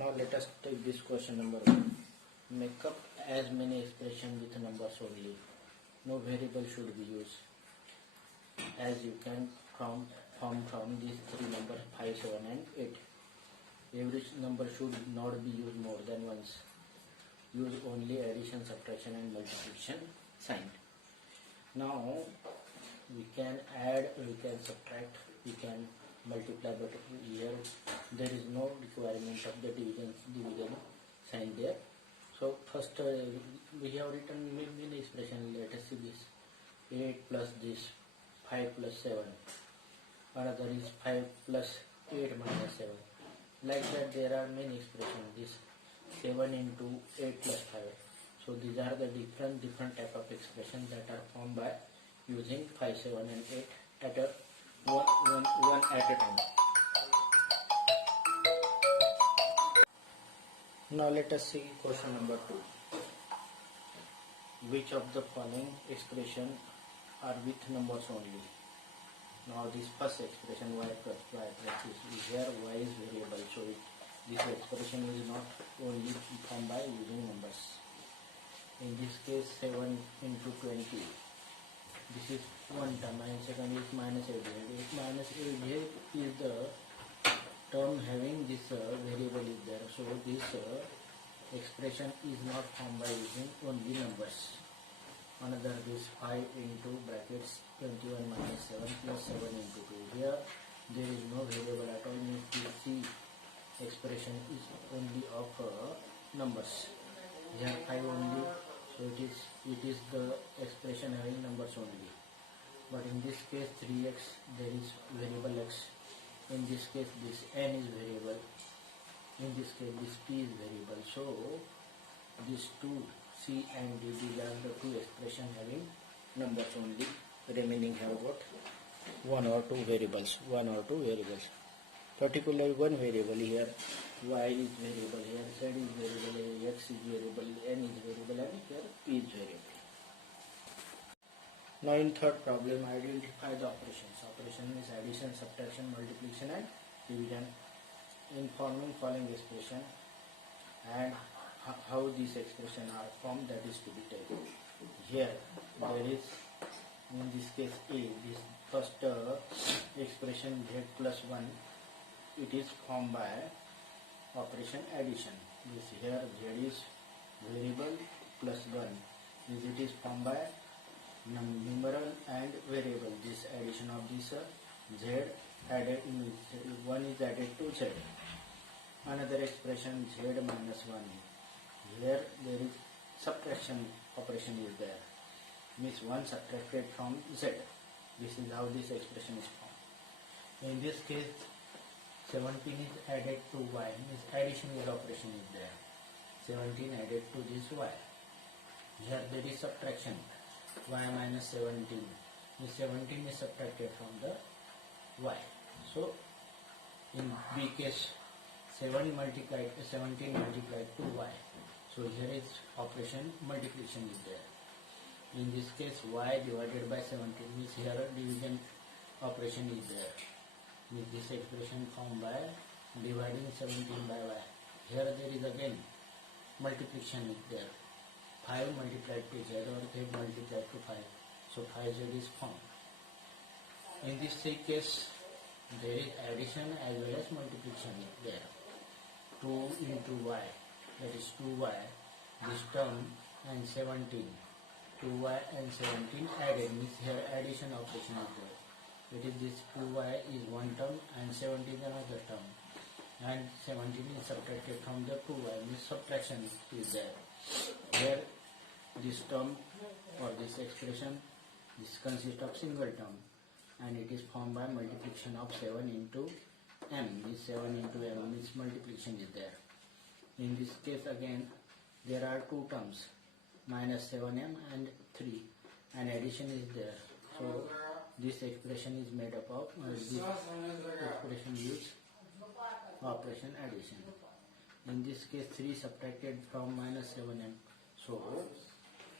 Now let us take this question number 1. Make up as many expressions with numbers only. No variable should be used. As you can form from these three numbers 5, 7 and 8. Every number should not be used more than once. Use only addition, subtraction and multiplication sign. Now we can add, we can subtract, we can multiply, but here there is no requirement of the division sign there. So first we have written many expression. Let us see this: 8 plus this, 5 plus 7. Another is 5 plus 8 minus 7. Like that there are many expressions. This 7 into 8 plus 5. So these are the different type of expressions that are formed by using 5, 7 and 8 at a one at a time. Now let us see question number 2. Which of the following expression are with numbers only? Now this first expression y plus is here. Y is variable, so this expression is not only formed by using numbers. In this case 7 into 20. This is one term, and second is minus 8. 8 minus 8 is the term having this variable is there. So this expression is not formed by using only numbers. Another is 5 into brackets 21 minus 7 plus 7 into 2. Here there is no variable at all, means this C expression is only of numbers. Here 5 only, so it is the expression having numbers only. But in this case 3x, there is variable x. In this case this n is variable. In this case this p is variable. So these two C and D, these are the two expressions having numbers only. Remaining have got one or two variables. Particularly one variable here. Y is variable here, Z is variable, X is variable, N is variable, and here P is variable. Now in third problem, identify the operations. Operation is addition, subtraction, multiplication and division. In forming following expression and how these expressions are formed, that is to be taken. Here there is, in this case A, this first expression Z plus 1, it is formed by operation addition. This here Z is variable plus 1, it is formed by numeral and variable. This addition of this Z added, 1 is added to Z. Another expression Z minus 1. Here there is subtraction operation is there, means 1 subtracted from Z. This is how this expression is formed. In this case 17 is added to Y, means addition operation is there. 17 added to this Y. Here there is subtraction, Y minus 17, means 17 is subtracted from the Y. So in B case 17 multiplied to Y. So here is operation multiplication is there. In this case Y divided by 17, means here division operation is there. Means this expression formed by dividing 17 by Y. Here there is again multiplication is there. 5 multiplied to Z or Z multiplied to 5. So 5Z is formed. In this case there is addition as well as multiplication is there. 2 into Y, that is 2Y, this term and 17. 2Y and 17 added, means here addition operation is there. It is this 2Y is one term and 17 another term. And 17 is subtracted from the 2Y, means subtraction is there. Here this term or this expression, this consists of single term and it is formed by multiplication of 7 into m. This 7 into m means multiplication is there. In this case again there are two terms, minus 7m and 3, and addition is there. So this expression is made up of this expression use operation addition. In this case 3 subtracted from minus 7m. So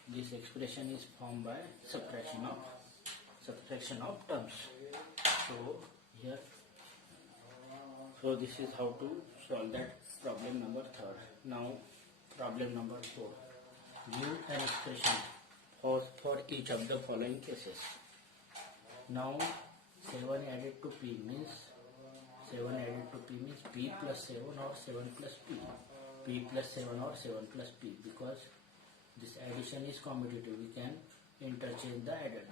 this expression is formed by subtraction of terms. So here So this is how to solve that problem number 3rd. Now problem number 4. Give an expression for each of the following cases. Now 7 added to p means p plus 7 or 7 plus p plus 7 or 7 plus p, because this addition is commutative, we can interchange the added.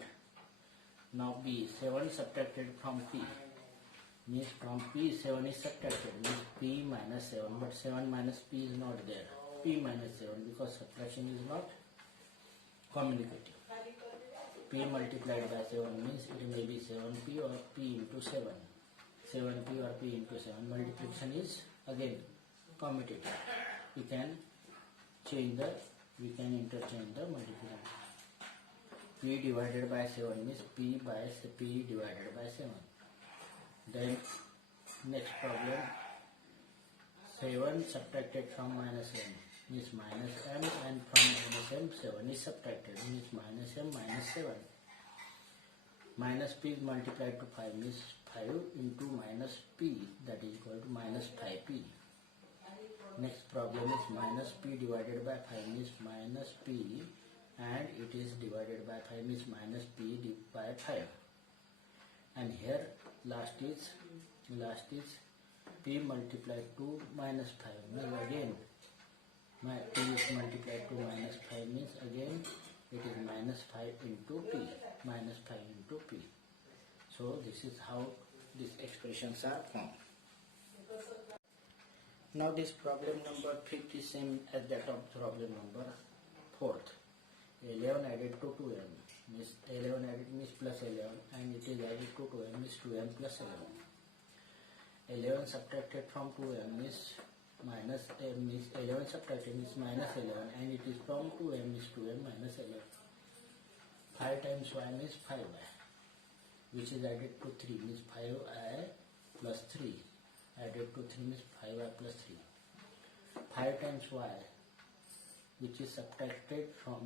Now b, 7 subtracted from p means from p 7 is subtracted means p minus 7, but 7 minus p is not there, p minus 7, because subtraction is not commutative. P multiplied by 7 means it may be 7p or p into 7. 7p or p into 7. Multiplication is again commutative. We can interchange the multiplication. P divided by 7 means p divided by 7. Then next problem, 7 subtracted from minus m means minus m, and from minus m 7 is subtracted means minus m minus 7. Minus p multiplied to 5 means 5 into minus p, that is equal to minus 5p. Next problem is minus p divided by 5 means minus p, and it is divided by 5 means minus p by 5. And here last is p multiplied to minus 5 means again p is multiplied to minus 5 means again it is minus 5 into p, minus 5 into p. So this is how these expressions are formed. Now this problem number 5th is same as that of problem number 4th. 11 added to 2m means 11 added means plus 11, and it is added to 2m means 2m plus 11. 11 subtracted from 2m means minus m means 11 subtracted means minus 11, and it is from 2m is 2m minus 11. 5 times y means 5y, which is added to 3 means 5i plus 3. Added to 3 means 5y plus 3. 5 times y, which is subtracted from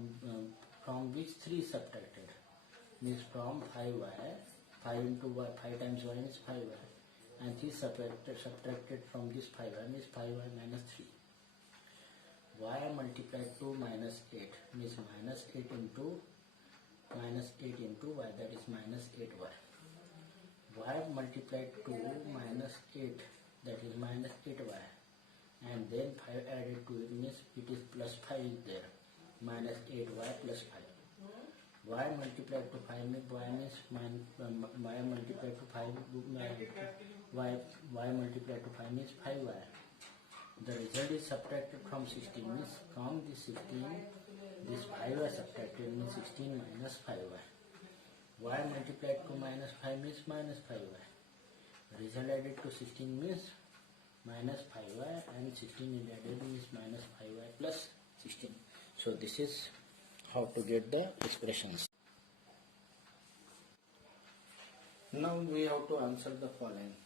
which 3 is subtracted means from 5y. 5 into y, 5 times y means 5y, and 3 subtracted from this 5y means 5y minus 3. Y multiplied to minus 8 means minus 8 into y, that is minus 8y. Y multiplied to minus 8, that is minus 8y, and then 5 added to it means it is plus 5 is there, minus 8y plus 5. Y multiplied to 5 means y means y multiplied to 5 y multiplied to 5 means 5y. The result is subtracted from 16 means from this 16 this 5y subtracted means 16 minus 5y. Y multiplied to minus 5 means minus 5y. Result added to 16 means minus 5y, and 16 added means minus 5y plus 16. So this is how to get the expressions. Now we have to answer the following.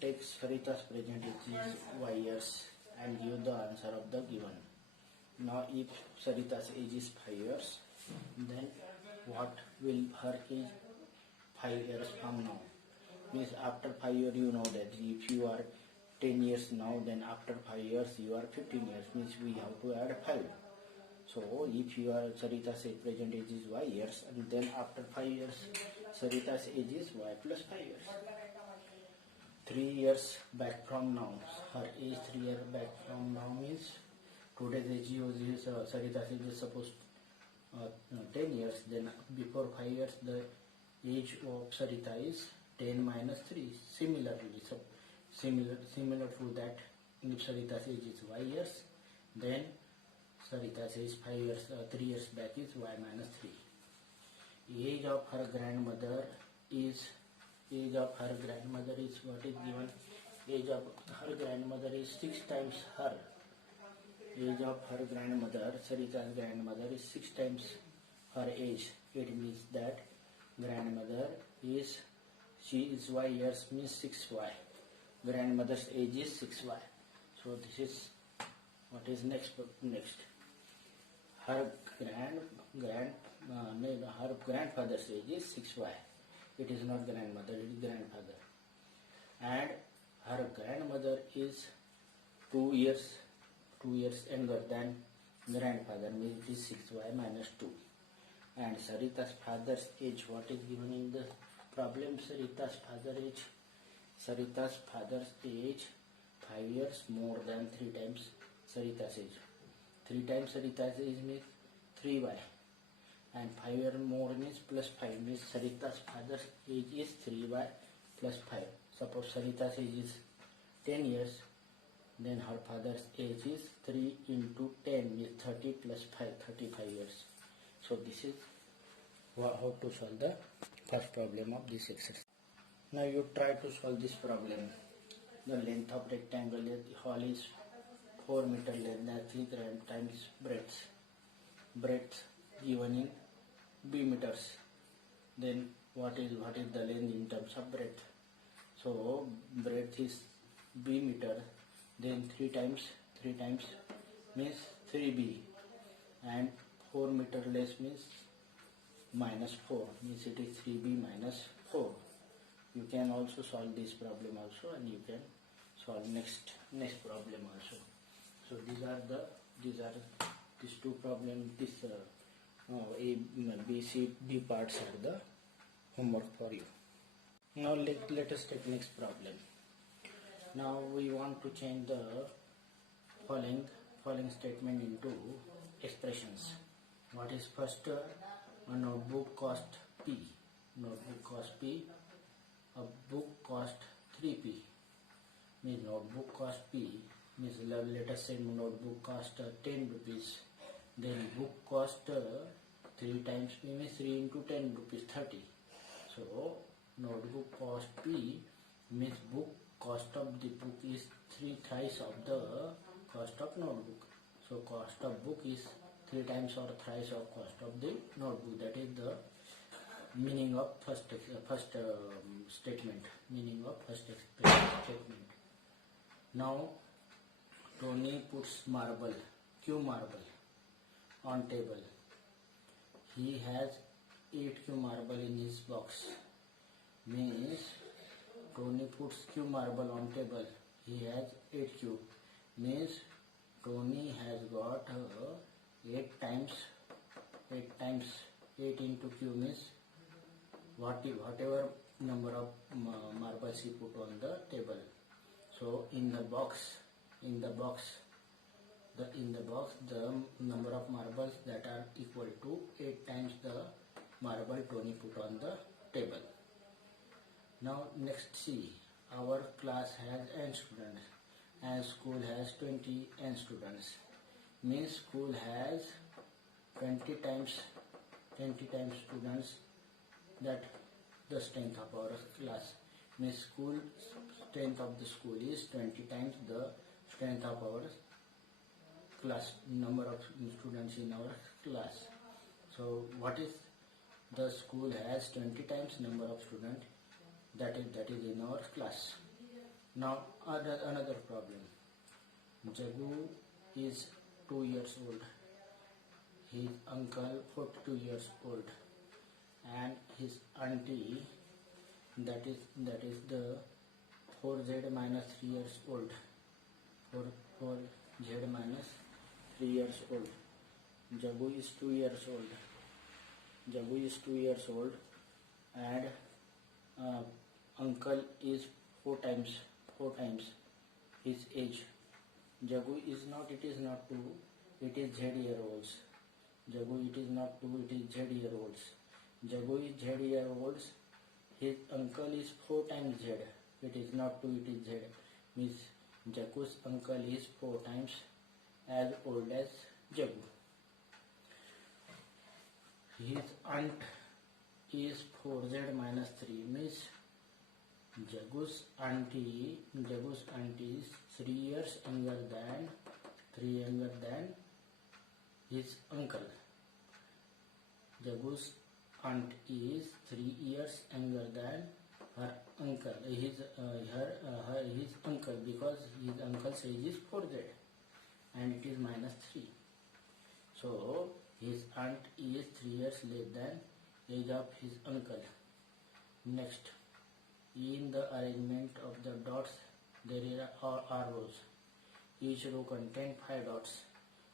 Take Sarita's present age is y years and give the answer of the given. Now if Sarita's age is 5 years, then what will her age 5 years from now? Means after 5 years, you know that if you are 10 years now, then after 5 years you are 15 years, means we have to add 5. So if you are Sarita's present age is y years, and then after 5 years Sarita's age is y plus 5 years. 3 years back from now, her age 3 years back from now means today's age is Sarita's age is supposed 10 years, then before 5 years the age of Sarita is 10 minus 3. Similarly, similar to that, if Sarita's age is y years, then Sarita's age 5 years, 3 years back is y minus 3. Age of her grandmother is what is given? Age of her grandmother is 6 times her. Age of her grandmother, Sarita's grandmother, is 6 times her age. It means that grandmother is, she is y years means 6y. Grandmother's age is 6y. So this is what is next. Her her grandfather's age is 6y. It is not grandmother, it is grandfather. And her grandmother is 2 years younger than grandfather, means it is 6y minus 2. And Sarita's father's age, what is given in the problem? Sarita's father's age 5 years more than 3 times Sarita's age. 3 times Sarita's age means 3y, and 5 years more means plus 5, means Sarita's father's age is 3y plus 5. Suppose Sarita's age is 10 years, then her father's age is 3 into 10 means 30 plus 5, 35 years. So this is how to solve the first problem of this exercise. Now you try to solve this problem. The length of rectangle hall is 4 meter length, that is times breadth. Breadth given in b meters. Then what is the length in terms of breadth? So breadth is b meter. Then 3 times means 3b, and 4 meter less means minus 4, means it is 3b minus 4. You can also solve this problem also, and you can solve next problem also. So these two problems, A, B, C, D parts are the homework for you. Now let us take next problem. Now we want to change the following statement into expressions. What is first? A notebook cost P. Notebook cost P. A book cost 3P. Means notebook cost P. Means let us say notebook cost 10 rupees. Then book cost 3 times P means 3 into 10 rupees 30. So notebook cost P means book cost of the book is 3 thrice of the cost of notebook. So cost of book is 3 times or thrice of cost of the notebook. That is the meaning of first statement. Meaning of first statement. Now Tony puts Q marble on table. He has 8 Q marble in his box. Means Tony puts Q marble on table. He has 8 Q. Means Tony has got 8 times 8 into Q means whatever number of marbles he put on the table. So in the box the number of marbles that are equal to 8 times the marble Tony put on the table. Now next see, our class has n students and school has 20 n students. Means school has 20 times students, that the strength of our class. Means school strength of the school is 20 times the strength of our class, number of students in our class. So what is the school has 20 times number of students that is in our class. Now another problem. Jagu is 2 years old. His uncle 42 years old, and his auntie that is the 4z minus 3 years old. 4z minus 3 years old. Jagu is 2 years old. And uncle is 4 times his age. Jagu is not 2, it is z year olds. Jagu it is not 2, it is z year olds. Jagu is z year olds. His uncle is 4 times z. It is not 2, it is z. Means Jagu's uncle is 4 times as old as Jagu. His aunt is 4z minus 3. Means Jagu's auntie is 3 years younger than his uncle. Jagu's aunt is 3 years younger than her uncle. His uncle, because his uncle's age is 4z and it is minus 3. So his aunt is 3 years less than age of his uncle. Next, in the arrangement of the dots there are rows. Each row contains 5 dots.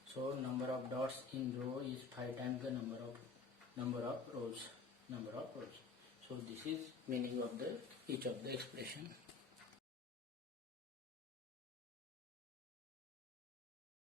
So number of dots in row is 5 times the number of rows. So this is meaning of each of the expression.